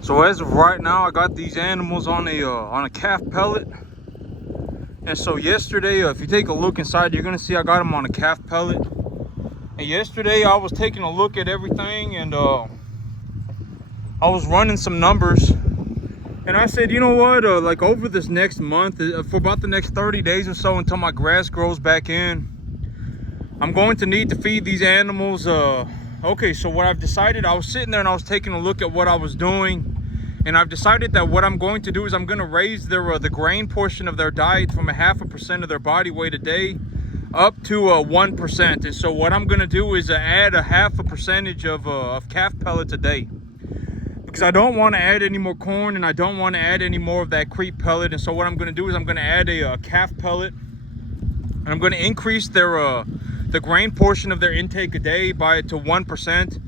So as of right now, I got these animals on a calf pellet. And so yesterday, if you take a look inside, you're gonna see I got them on a calf pellet. And yesterday I was taking a look at everything, and I was running some numbers. And I said, you know what, like over this next month, for about the next 30 days or so until my grass grows back in, I'm going to need to feed these animals. Okay, so what I've decided, I was sitting there and I was taking a look at what I was doing. And I've decided that what I'm going to do is I'm going to raise their the grain portion of their diet from 0.5% of their body weight a day up to 1%. And so what I'm going to do is add 0.5% of calf pellets a day, because I don't want to add any more corn and I don't want to add any more of that creep pellet. And so what I'm going to do is I'm going to add a calf pellet, and I'm going to increase their the grain portion of their intake a day to 1%.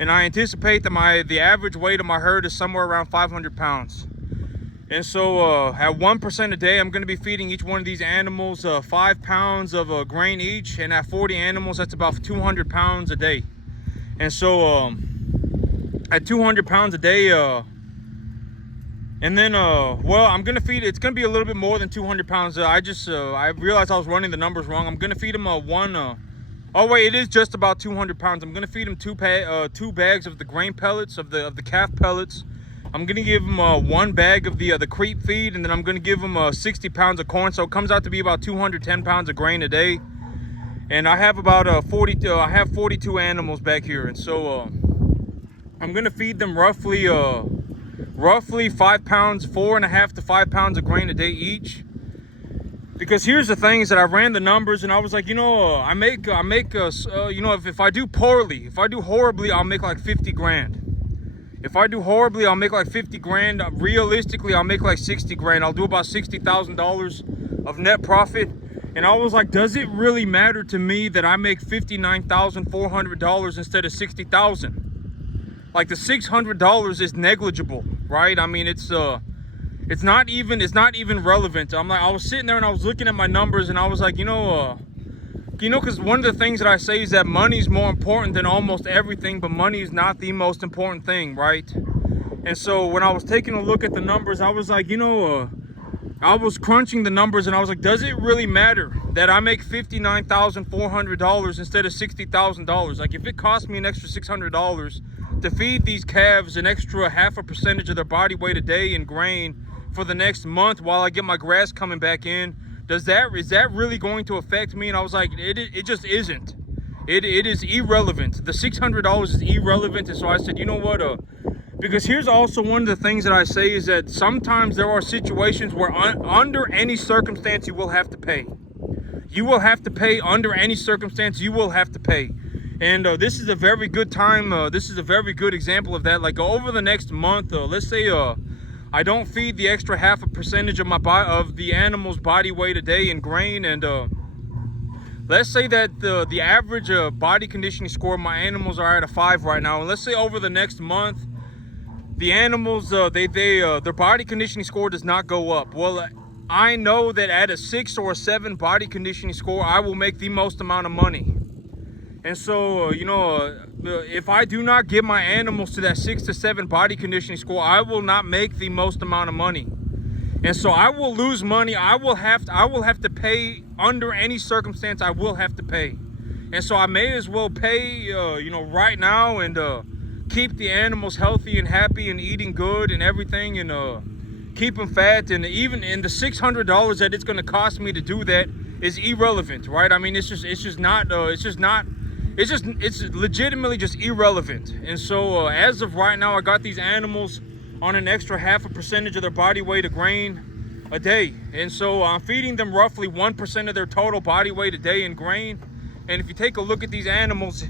And I anticipate that the average weight of my herd is somewhere around 500 pounds. And so at 1% a day, I'm going to be feeding each one of these animals 5 pounds of grain each. And at 40 animals, that's about 200 pounds a day. And so at 200 pounds a day, and then, well, I'm going to feed, it's going to be a little bit more than 200 pounds. I realized I was running the numbers wrong. I'm going to feed them oh wait, it is just about 200 pounds. I'm going to feed them two bags of the grain pellets, of the calf pellets. I'm going to give them 1 bag of the creep feed, and then I'm going to give them 60 pounds of corn. So it comes out to be about 210 pounds of grain a day. And I have about I have 42 animals back here. And so I'm going to feed them roughly 5 pounds, 4.5 to 5 pounds of grain a day each. Because here's the thing, is that I ran the numbers and I was like, you know, I make you know, if I do poorly, if I do horribly, I'll make like 50 grand. If I do horribly, I'll make like 50 grand. Realistically, I'll make like 60 grand. I'll do about $60,000 of net profit. And I was like, does it really matter to me that I make $59,400 instead of $60,000? Like the $600 is negligible, right? I mean, it's not even relevant. I'm like, I was sitting there and I was looking at my numbers and I was like, because one of the things that I say is that money is more important than almost everything, but money is not the most important thing, right? And so when I was taking a look at the numbers, I was like, I was crunching the numbers and I was like, does it really matter that I make $59,400 instead of $60,000? Like, if it costs me an extra $600 to feed these calves an extra 0.5% of their body weight a day in grain for the next month while I get my grass coming back in, is that really going to affect me? And I was like, it just isn't. It is irrelevant. The $600 is irrelevant. And so I said, you know what, because here's also one of the things that I say is that sometimes there are situations where under any circumstance you will have to pay. You will have to pay. Under any circumstance you will have to pay. And this is a very good time. This is a very good example of that. Like, over the next month, let's say I don't feed the extra 0.5% of the animal's body weight a day in grain, and let's say that the average body conditioning score of my animals are at a 5 right now. And let's say over the next month, the animals their body conditioning score does not go up. Well, I know that at a 6 or a 7 body conditioning score, I will make the most amount of money. And so, if I do not get my animals to that 6 to 7 body conditioning score, I will not make the most amount of money. And so I will lose money. I will have to pay. Under any circumstance, I will have to pay. And so I may as well pay, right now, and keep the animals healthy and happy and eating good and everything, and keep them fat. And even in the $600 that it's going to cost me to do that is irrelevant, right? I mean, it's legitimately just irrelevant. And so as of right now, I got these animals on an extra 0.5% of their body weight of grain a day. And so I'm feeding them roughly 1% of their total body weight a day in grain. And if you take a look at these animals,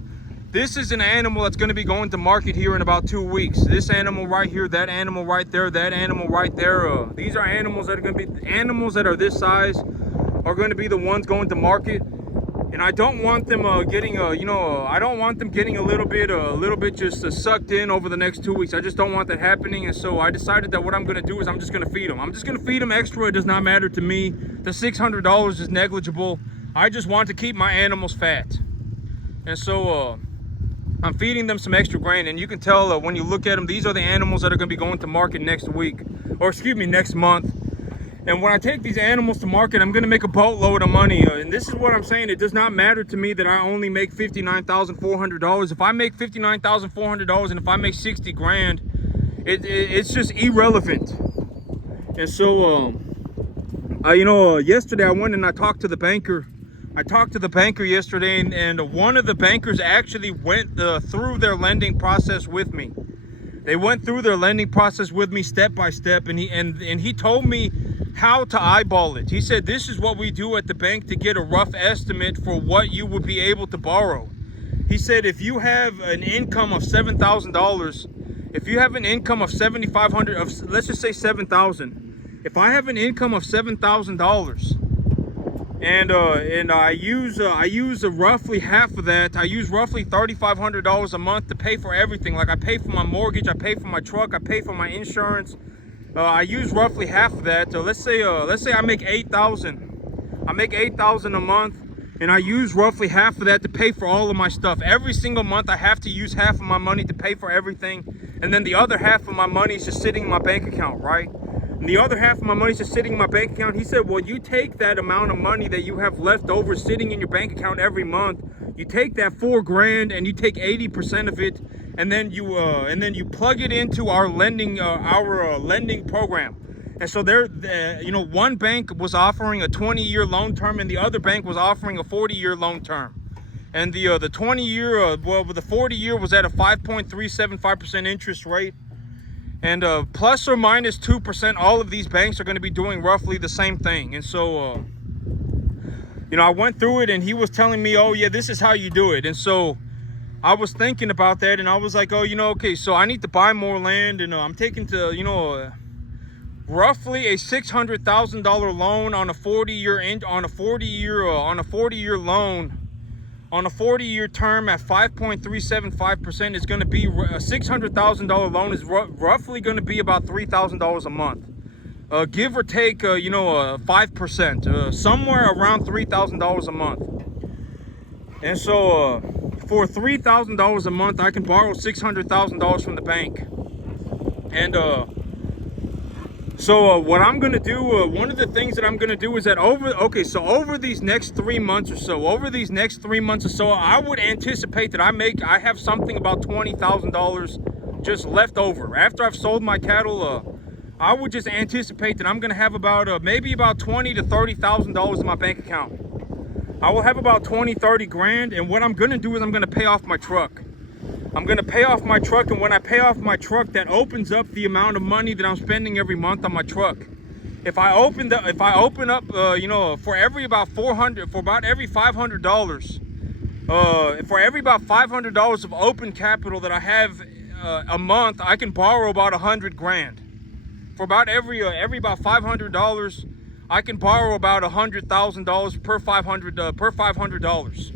this is an animal that's going to be going to market here in about 2 weeks. This animal right here, that animal right there, that animal right there. These are animals that are going to be, animals that are this size are going to be the ones going to market. And I don't want them getting I don't want them getting a little bit just sucked in over the next 2 weeks. I just don't want that happening. And so I decided that what I'm going to do is I'm just going to feed them. I'm just going to feed them extra. It does not matter to me. The $600 is negligible. I just want to keep my animals fat. And so I'm feeding them some extra grain, and you can tell when you look at them, these are the animals that are going to be going to market next week, or excuse me, next month. And when I take these animals to market, I'm going to make a boatload of money. And this is what I'm saying. It does not matter to me that I only make $59,400. If I make $59,400 and if I make 60 grand, it's just irrelevant. And so, yesterday I went and I talked to the banker. I talked to the banker yesterday, and one of the bankers actually went through their lending process with me. They went through their lending process with me step by step, and he told me how to eyeball it. He said, this is what we do at the bank to get a rough estimate for what you would be able to borrow. He said, if you have an income of $7,000, if you have an income of $7,500, let's just say $7,000. If I have an income of $7,000, and I use roughly half of that. I use roughly $3,500 a month to pay for everything. Like I pay for my mortgage, I pay for my truck, I pay for my insurance. I use roughly half of that. Let's say I make $8,000. I make $8,000 a month, and I use roughly half of that to pay for all of my stuff. Every single month, I have to use half of my money to pay for everything, and then the other half of my money is just sitting in my bank account, right? And the other half of my money is just sitting in my bank account. He said, well, you take that amount of money that you have left over sitting in your bank account every month, you take that $4 grand and you take 80% of it, and then you plug it into our lending program. And so one bank was offering a 20-year loan term, and the other bank was offering a 40-year loan term. And the 20-year, the 40-year was at a 5.375% interest rate. And plus or minus 2%, all of these banks are going to be doing roughly the same thing. And so, I went through it, and he was telling me, oh, yeah, this is how you do it. And so I was thinking about that, and I was like, oh, okay, so I need to buy more land, and I'm taking to, roughly a $600,000 loan on a 40-year loan. On a 40-year term at 5.375% is going to be a $600,000 loan is roughly going to be about $3,000 a month, give or take 5%, somewhere around $3,000 a month. And so for $3,000 a month, I can borrow $600,000 from the bank. And so what I'm going to do, one of the things that I'm going to do is that over these next 3 months or so, I would anticipate that I have something about $20,000 just left over. After I've sold my cattle, I would just anticipate that I'm going to have about maybe about $20,000 to $30,000 in my bank account. I will have about 20-30 grand, and what I'm going to do is I'm going to pay off my truck. I'm going to pay off my truck, and when I pay off my truck, that opens up the amount of money that I'm spending every month on my truck. If I open up, for every about $500, for every about $500 of open capital that I have a month, I can borrow about 100 grand. For about every about $500, I can borrow about $100,000 per $500.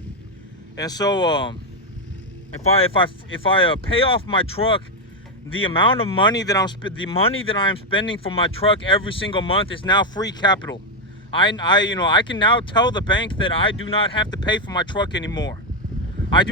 And so, if I pay off my truck, the amount of money that I'm spending for my truck every single month is now free capital. I can now tell the bank that I do not have to pay for my truck anymore. I've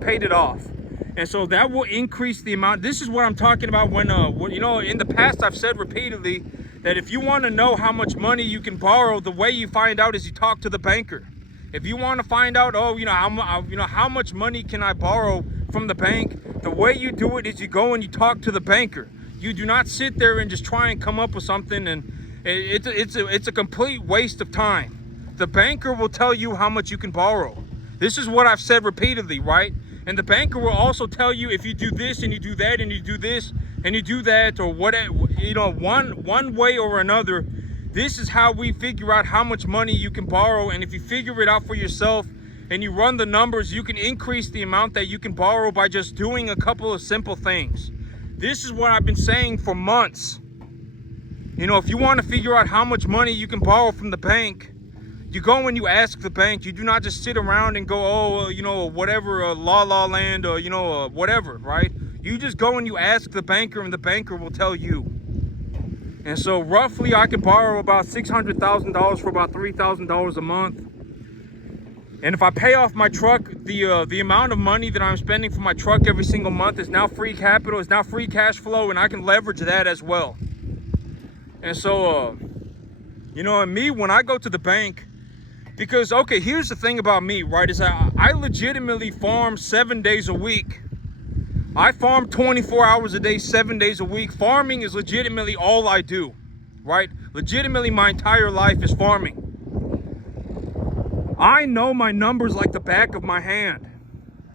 paid it off. And so that will increase the amount. This is what I'm talking about when in the past I've said repeatedly that if you want to know how much money you can borrow, the way you find out is you talk to the banker. If you want to find out, how much money can I borrow from the bank, the way you do it is you go and you talk to the banker. You do not sit there and just try and come up with something, and it's a complete waste of time. The banker will tell you how much you can borrow. This is what I've said repeatedly, right? And the banker will also tell you if you do this and you do that and you do this and you do that, or whatever, one way or another. This is how we figure out how much money you can borrow, and if you figure it out for yourself and you run the numbers, you can increase the amount that you can borrow by just doing a couple of simple things. This is what I've been saying for months. If you want to figure out how much money you can borrow from the bank, you go and you ask the bank. You do not just sit around and go, whatever, La La Land, or, whatever, right? You just go and you ask the banker, and the banker will tell you. And so roughly I can borrow about $600,000 for about $3,000 a month. And if I pay off my truck, the amount of money that I'm spending for my truck every single month is now free capital, is now free cash flow, and I can leverage that as well. And so, you know, and me, when I go to the bank, because, okay, here's the thing about me, right, is I legitimately farm 7 days a week. I farm 24 hours a day, 7 days a week. Farming is legitimately all I do, right? Legitimately, my entire life is farming. I know my numbers like the back of my hand.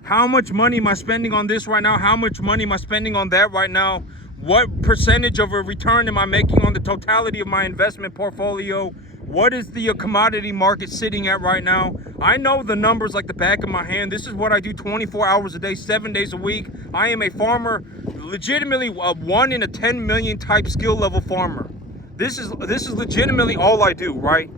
How much money am I spending on this right now? How much money am I spending on that right now? What percentage of a return am I making on the totality of my investment portfolio? What is the commodity market sitting at right now? I know the numbers like the back of my hand. This is what I do 24 hours a day, 7 days a week. I am a farmer, legitimately a 1 in a 10 million type skill level farmer. This is legitimately all I do, right?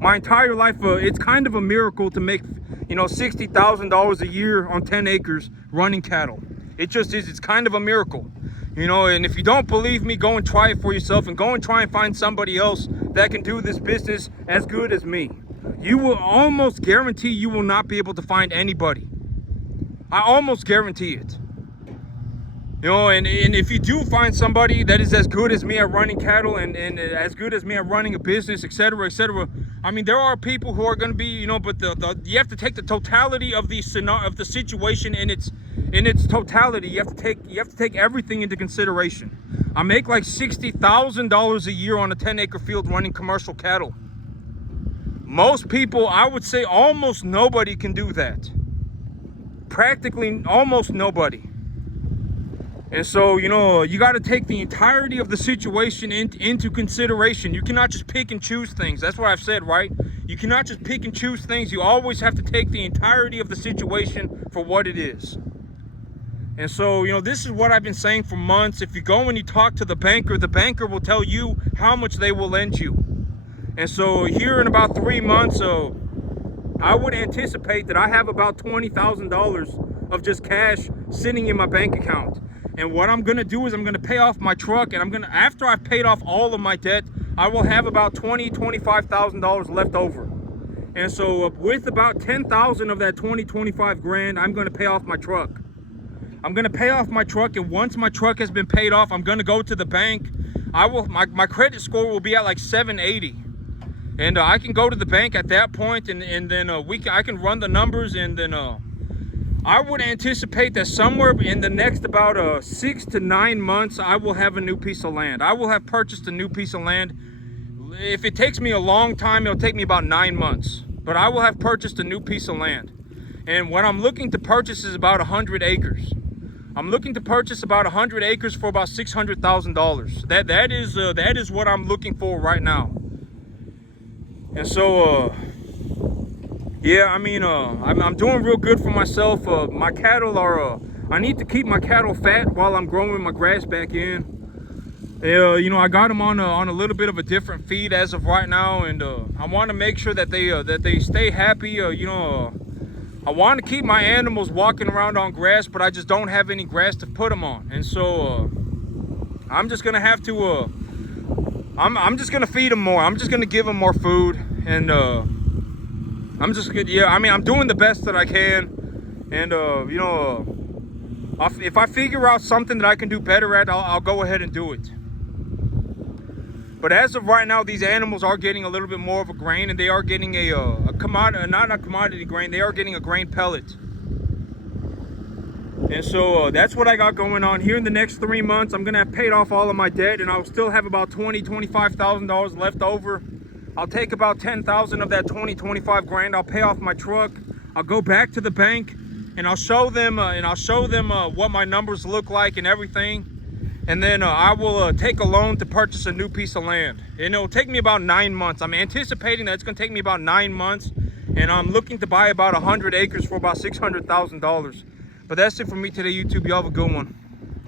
My entire life, it's kind of a miracle to make, you know, $60,000 a year on 10 acres running cattle. It just is. It's kind of a miracle, you know. And if you don't believe me, go and try it for yourself, and go and try and find somebody else that can do this business as good as me. You will almost guarantee you will not be able to find anybody. I almost guarantee it. You know, and if you do find somebody that is as good as me at running cattle and as good as me at running a business, etc., etc., I mean, there are people who are going to be, you know, but you have to take the totality of the situation in its totality. You have to take everything into consideration. I make like $60,000 a year on a 10-acre field running commercial cattle. Most people, I would say almost nobody can do that. Practically almost nobody. And so, you know, you got to take the entirety of the situation into consideration. You cannot just pick and choose things. That's what I've said, right? You cannot just pick and choose things. You always have to take the entirety of the situation for what it is. And so, you know, this is what I've been saying for months. If you go and you talk to the banker will tell you how much they will lend you. And so here in about 3 months, I would anticipate that I have about $20,000 of just cash sitting in my bank account. And what I'm gonna do is I'm gonna pay off my truck, and after I've paid off all of my debt, I will have about $25,000 left over. And so with about 10,000 of that 25 grand, I'm gonna pay off my truck. I'm gonna pay off my truck, and once my truck has been paid off, I'm gonna go to the bank. My credit score will be at like 780. And I can go to the bank at that point, and then I can run the numbers, and then I would anticipate that somewhere in the next about 6 to 9 months, I will have a new piece of land. I will have purchased a new piece of land. If it takes me a long time, it'll take me about 9 months. But I will have purchased a new piece of land. And what I'm looking to purchase is about 100 acres. I'm looking to purchase about 100 acres for about $600,000. That is what I'm looking for right now. And so, yeah, I mean, I'm doing real good for myself. My cattle are, I need to keep my cattle fat while I'm growing my grass back in. You know, I got them on a little bit of a different feed as of right now, and I want to make sure that they stay happy. You know, I want to keep my animals walking around on grass, but I just don't have any grass to put them on, and so I'm just gonna have to. I'm just gonna feed them more. I'm just gonna give them more food, and I'm just good. Yeah, I mean, I'm doing the best that I can, and you know, if I figure out something that I can do better at, I'll go ahead and do it. But as of right now, these animals are getting a little bit more of a grain, and they are getting a commodity, not a commodity grain. They are getting a grain pellet. And so that's what I got going on here in the next 3 months. I'm gonna have paid off all of my debt, and I'll still have about $25,000 left over. I'll take about 10,000 of that 25 grand. I'll pay off my truck. I'll go back to the bank, and I'll show them what my numbers look like and everything. And then I will take a loan to purchase a new piece of land. And it'll take me about 9 months. I'm anticipating that it's gonna take me about 9 months, and I'm looking to buy about 100 acres for about $600,000. But that's it for me today, YouTube. Y'all have a good one.